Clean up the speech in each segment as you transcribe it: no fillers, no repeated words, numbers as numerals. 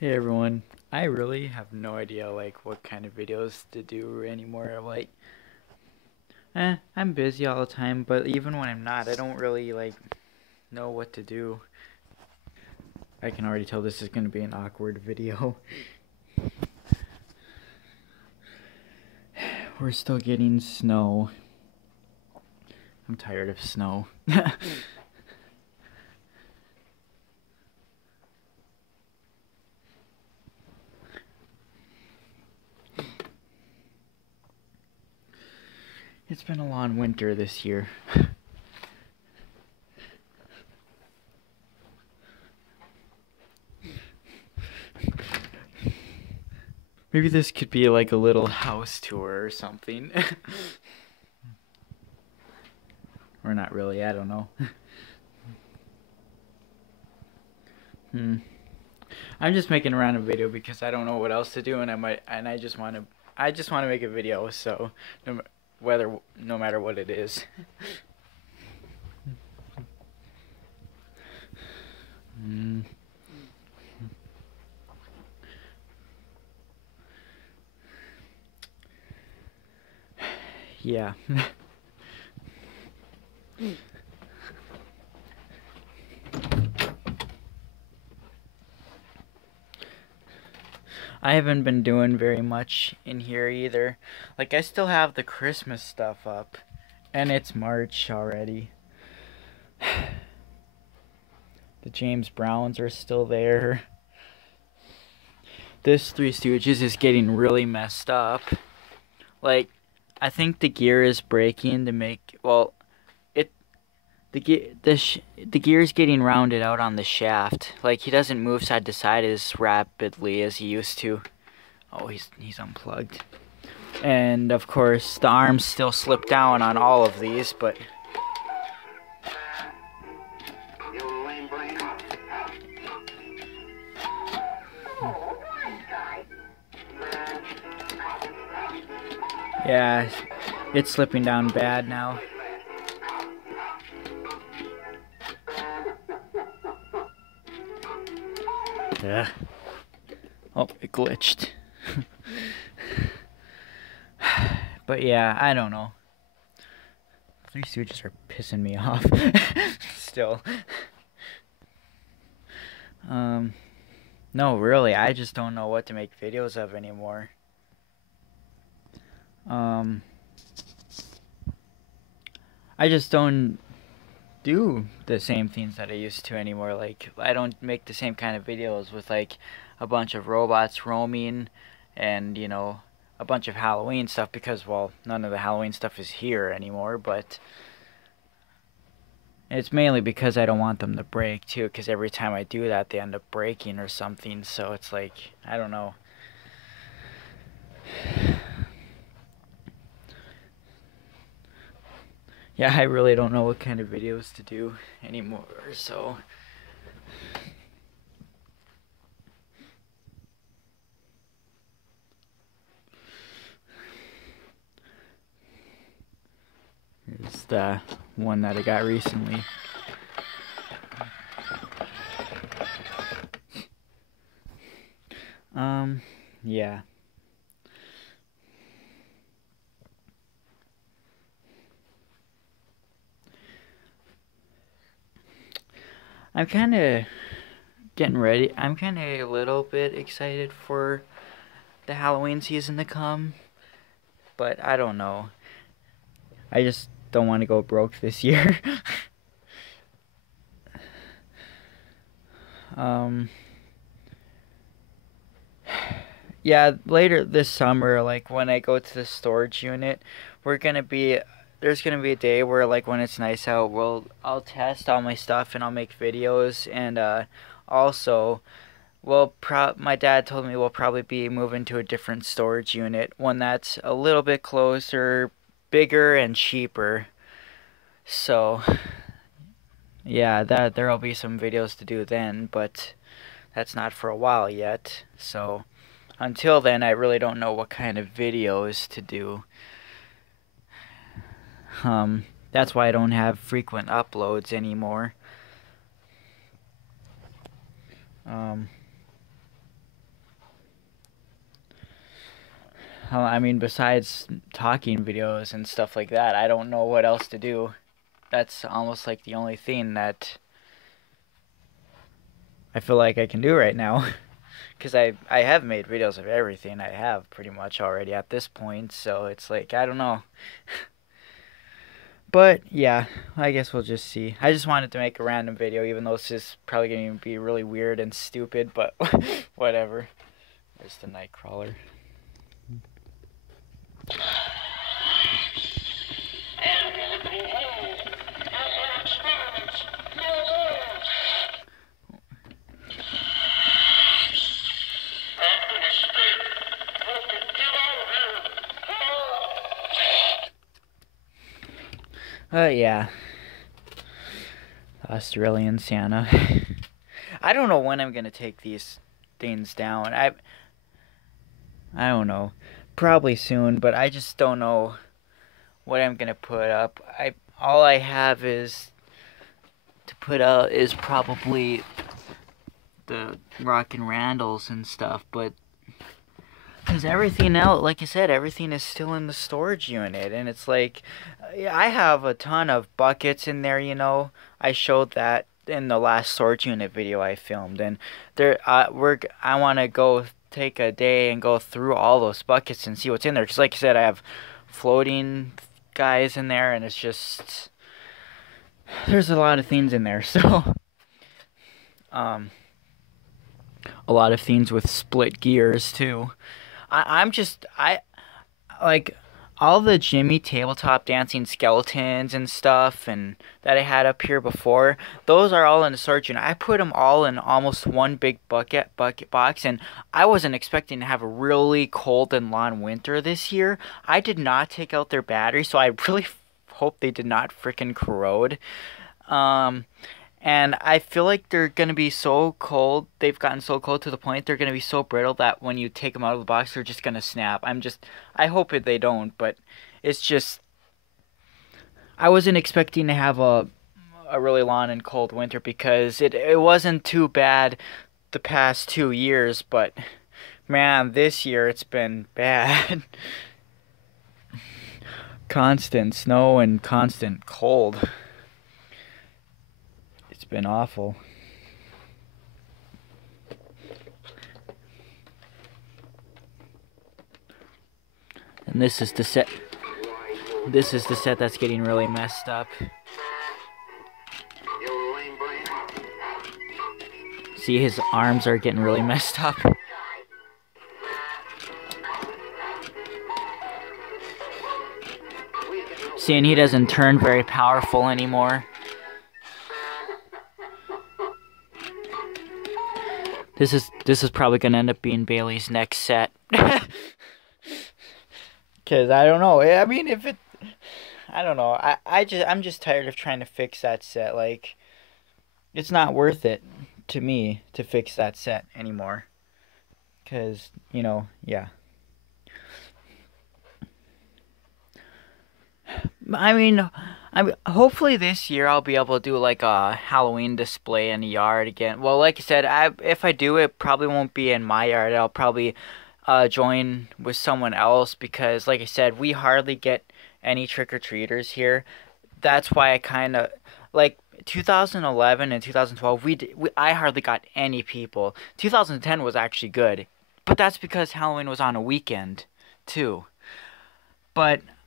Hey everyone, I really have no idea what kind of videos to do anymore. I'm busy all the time, but even when I'm not, I don't really know what to do. I can already tell this is going to be an awkward video. We're still getting snow. I'm tired of snow. It's been a long winter this year. Maybe this could be like a little house tour or something. Or not really, I don't know. I'm just making a random video because I don't know what else to do, and I just want to make a video, so no matter what it is. Yeah. I haven't been doing very much in here either. Like, I still have the Christmas stuff up, and it's March already. The James Browns are still there. This Three Stooges is getting really messed up. Like, I think the gear is breaking to make, well, the gear is getting rounded out on the shaft. Like, he doesn't move side to side as rapidly as he used to. Oh, he's unplugged. And of course, the arms still slip down on all of these, but yeah, it's slipping down bad now. Yeah. Oh, it glitched. But yeah, I don't know. Three Stooges are pissing me off. Still. No, really, I just don't know what to make videos of anymore. I just don't do the same things that I used to anymore. Like, I don't make the same kind of videos with like a bunch of robots roaming and, you know, a bunch of Halloween stuff because, well, none of the Halloween stuff is here anymore, but it's mainly because I don't want them to break too, because every time I do that they end up breaking or something, so it's like, I don't know. Yeah, I really don't know what kind of videos to do anymore, so here's the one that I got recently. Yeah. I'm kind of getting ready. I'm kind of a little bit excited for the Halloween season to come, but I don't know. I just don't want to go broke this year. Yeah, later this summer, like when I go to the storage unit, we're gonna be there's gonna be a day where like when it's nice out, I'll test all my stuff and I'll make videos, and also my dad told me we'll probably be moving to a different storage unit, one that's a little bit closer, bigger and cheaper. So, yeah, that there'll be some videos to do then, but that's not for a while yet. So, until then, I really don't know what kind of videos to do. That's why I don't have frequent uploads anymore. I mean, besides talking videos and stuff like that, I don't know what else to do. That's almost like the only thing that I feel like I can do right now. Because I have made videos of everything I have pretty much already at this point, so it's like, I don't know. But yeah, I guess we'll just see. I just wanted to make a random video, even though this is probably going to be really weird and stupid, but whatever. There's the Nightcrawler. Yeah. Australian Santa. I don't know when I'm gonna take these things down. I don't know. Probably soon, but I just don't know what I'm gonna put up. All I have is to put out is probably the Rockin' Randalls and stuff, but because everything else, like I said, everything is still in the storage unit, and it's like, I have a ton of buckets in there, you know. I showed that in the last storage unit video I filmed, and I want to go take a day and go through all those buckets and see what's in there, because like I said, I have floating guys in there, and it's just, there's a lot of things in there, so, a lot of things with split gears, too. I like all the Jimmy tabletop dancing skeletons and stuff and that I had up here before. Those are all in the storage unit. I put them all in almost one big bucket box, and I wasn't expecting to have a really cold and long winter this year. I did not take out their batteries, so I really hope they did not freaking corrode. And I feel like they're going to be so cold, they've gotten so cold to the point they're going to be so brittle that when you take them out of the box, they're just going to snap. I hope they don't, but it's just, I wasn't expecting to have a really long and cold winter, because it wasn't too bad the past 2 years, but man, this year it's been bad. Constant snow and constant cold. It's been awful. And this is the set. This is the set that's getting really messed up. See, his arms are getting really messed up. See, and he doesn't turn very powerful anymore. This is probably gonna end up being Bailey's next set. Cause I don't know. I mean, I don't know. I'm just tired of trying to fix that set. Like, it's not worth it to me to fix that set anymore. Cause, you know, yeah. I mean, hopefully this year I'll be able to do like a Halloween display in the yard again. Well, like I said, if I do, it probably won't be in my yard. I'll probably join with someone else, because like I said, we hardly get any trick-or-treaters here. That's why I kind of like 2011 and 2012. I hardly got any people. 2010 was actually good, but that's because Halloween was on a weekend too.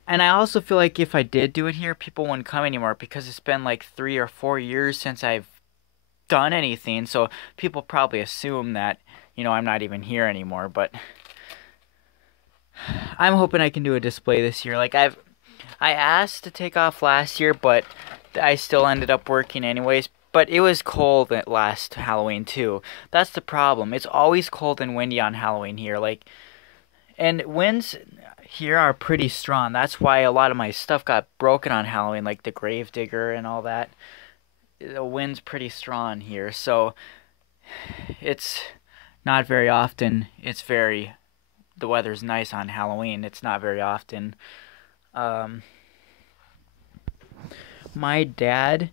And I also feel like if I did do it here, people wouldn't come anymore, because it's been like 3 or 4 years since I've done anything. So people probably assume that, you know, I'm not even here anymore. But I'm hoping I can do a display this year. Like I asked to take off last year, but I still ended up working anyways. But it was cold at last Halloween too. That's the problem. It's always cold and windy on Halloween here. Like, and winds here are pretty strong. That's why a lot of my stuff got broken on Halloween, like the Gravedigger and all that. The wind's pretty strong here, so it's not very often. The weather's nice on Halloween. It's not very often. My dad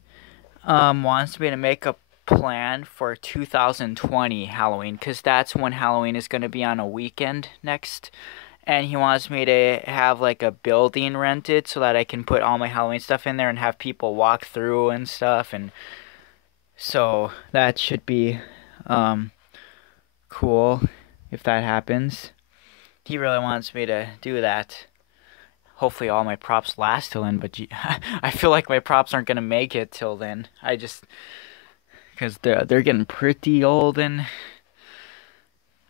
wants me to make a plan for 2020 Halloween, because that's when Halloween is going to be on a weekend next. and he wants me to have like a building rented so that I can put all my Halloween stuff in there and have people walk through and stuff. And so that should be um, cool if that happens. He really wants me to do that. Hopefully all my props last till then, but I feel like my props aren't gonna make it till then. Because they're getting pretty old, and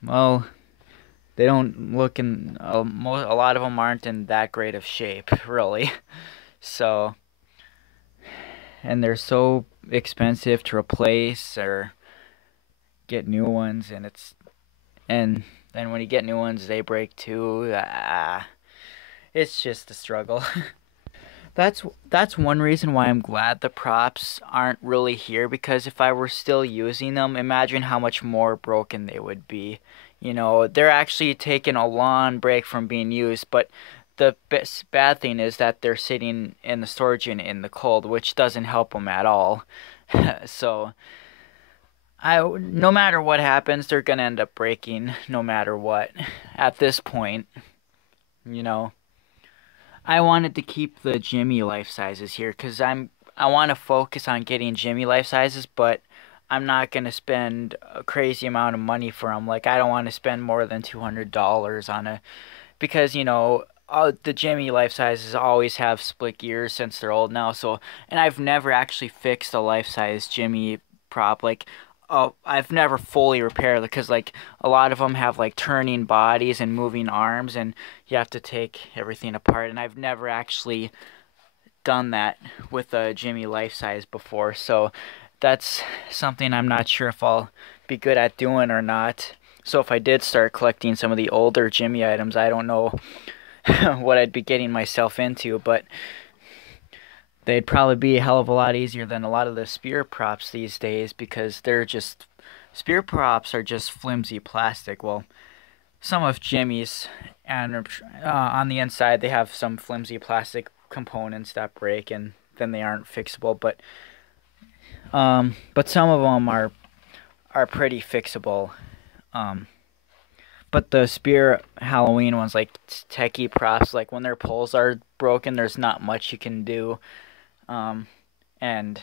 well, they don't look in a lot of them aren't in that great of shape, really. So, and they're so expensive to replace or get new ones, and then when you get new ones, they break too. It's just a struggle. That's one reason why I'm glad the props aren't really here, because if I were still using them, imagine how much more broken they would be. You know, they're actually taking a long break from being used, but the bad thing is that they're sitting in the storage unit in the cold, which doesn't help them at all. So, no matter what happens, they're gonna end up breaking no matter what at this point, you know. I wanted to keep the Jimmy life sizes here because I want to focus on getting Jimmy life sizes, but I'm not gonna spend a crazy amount of money for them. Like I don't want to spend more than $200 on because the Jimmy life sizes always have split gears since they're old now. So, and I've never actually fixed a life size Jimmy prop. Like, oh, I've never fully repaired it because like a lot of them have like turning bodies and moving arms, and you have to take everything apart. And I've never actually done that with a Jimmy life size before, so that's something I'm not sure if I'll be good at doing or not. So if I did start collecting some of the older Jimmy items, I don't know what I'd be getting myself into, but they'd probably be a hell of a lot easier than a lot of the spear props these days, because spear props are just flimsy plastic. Well, some of Jimmy's, and on the inside they have some flimsy plastic components that break and then they aren't fixable, but some of them are pretty fixable. But the spear Halloween ones, like techie props, like when their poles are broken, there's not much you can do. And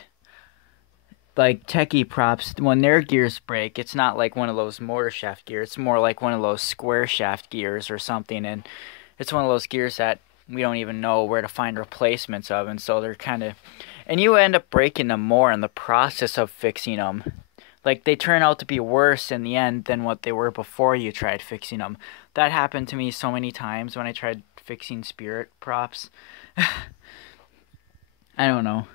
like techie props, when their gears break, it's not like one of those mortar shaft gears. It's more like one of those square shaft gears or something, and it's one of those gears that we don't even know where to find replacements of, and so they're kind of, and you end up breaking them more in the process of fixing them. Like they turn out to be worse in the end than what they were before you tried fixing them. That happened to me so many times when I tried fixing spirit props. I don't know.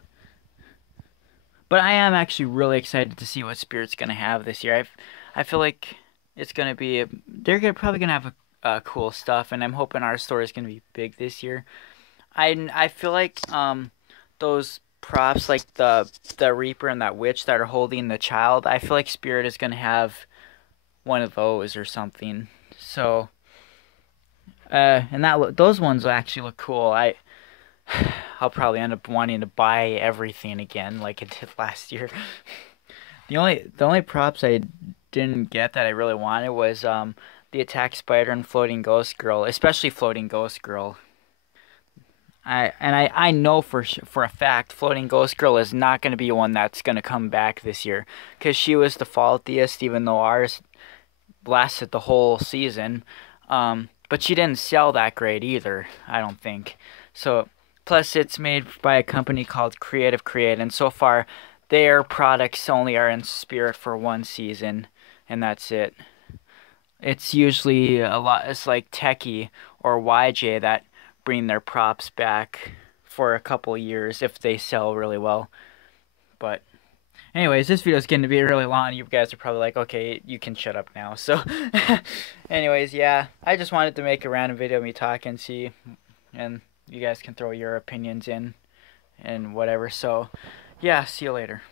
But I am actually really excited to see what Spirit's gonna have this year. I feel like it's gonna be probably gonna have a cool stuff, and I'm hoping our store is gonna be big this year. I feel like those props like the Reaper and that Witch that are holding the child, I feel like Spirit is gonna have one of those or something. So and those ones will actually look cool. I'll probably end up wanting to buy everything again like I did last year. The only props I didn't get that I really wanted was the Attack Spider and Floating Ghost Girl, especially Floating Ghost Girl. I know for a fact Floating Ghost Girl is not going to be one that's going to come back this year, because she was the faultiest, even though ours lasted the whole season. But she didn't sell that great either, I don't think. So plus it's made by a company called Creative Create, and so far their products only are in Spirit for one season, and that's it. It's usually it's like Techie or YJ that bring their props back for a couple years if they sell really well. But anyways, this video is going to be really long. You guys are probably like, okay, you can shut up now. So anyways, yeah, I just wanted to make a random video of me talking, and you guys can throw your opinions in and whatever. So yeah, see you later.